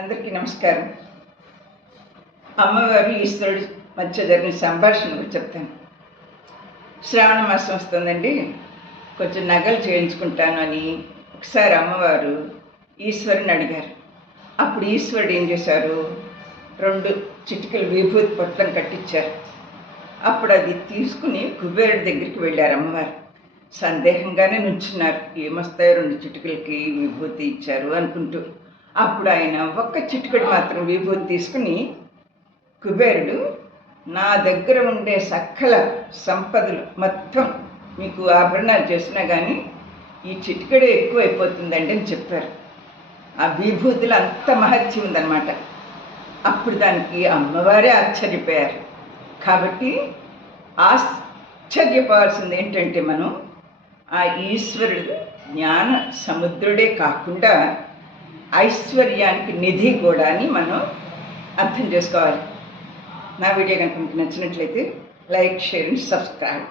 అందరికీ నమస్కారం. అమ్మవారు ఈశ్వరుడు మధ్య జరిగిన సంభాషణ గురించి చెప్తాను. శ్రావణ మాసం వస్తుందండి, కొంచెం నగలు చేయించుకుంటాను అని ఒకసారి అమ్మవారు ఈశ్వరుని అడిగారు. అప్పుడు ఈశ్వరుడు ఏం చేశారు, 2 చిటికలు విభూతి పొట్లం కట్టించారు. అప్పుడు అది తీసుకుని కుబేరుడి దగ్గరికి వెళ్ళారు. అమ్మవారు సందేహంగానే నుంచున్నారు, ఏమొస్తాయో 2 చిటికలకి విభూతి ఇచ్చారు అనుకుంటూ. అప్పుడు ఆయన ఒక్క చిటికెడు మాత్రం విభూతి తీసుకుని, కుబేరుడు, నా దగ్గర ఉండే సకల సంపదలు మొత్తం మీకు ఆభరణాలు చేసినా కానీ ఈ చిటికెడే ఎక్కువ అయిపోతుందండి అని చెప్పారు. ఆ విభూతిలో అంత మహత్యం ఉందన్నమాట. అప్పుడు దానికి అమ్మవారే ఆశ్చర్యపోయారు. కాబట్టి ఆశ్చర్యపోవాల్సింది ఏంటంటే, మనం ఆ ఈశ్వరుడు జ్ఞాన సముద్రుడే కాకుండా ఐశ్వర్యానికి నిధి కూడా అని మనం అర్థం చేసుకోవాలి. నా వీడియో కనుక మీకు నచ్చినట్లయితే లైక్, షేర్ అండ్ సబ్స్క్రైబ్.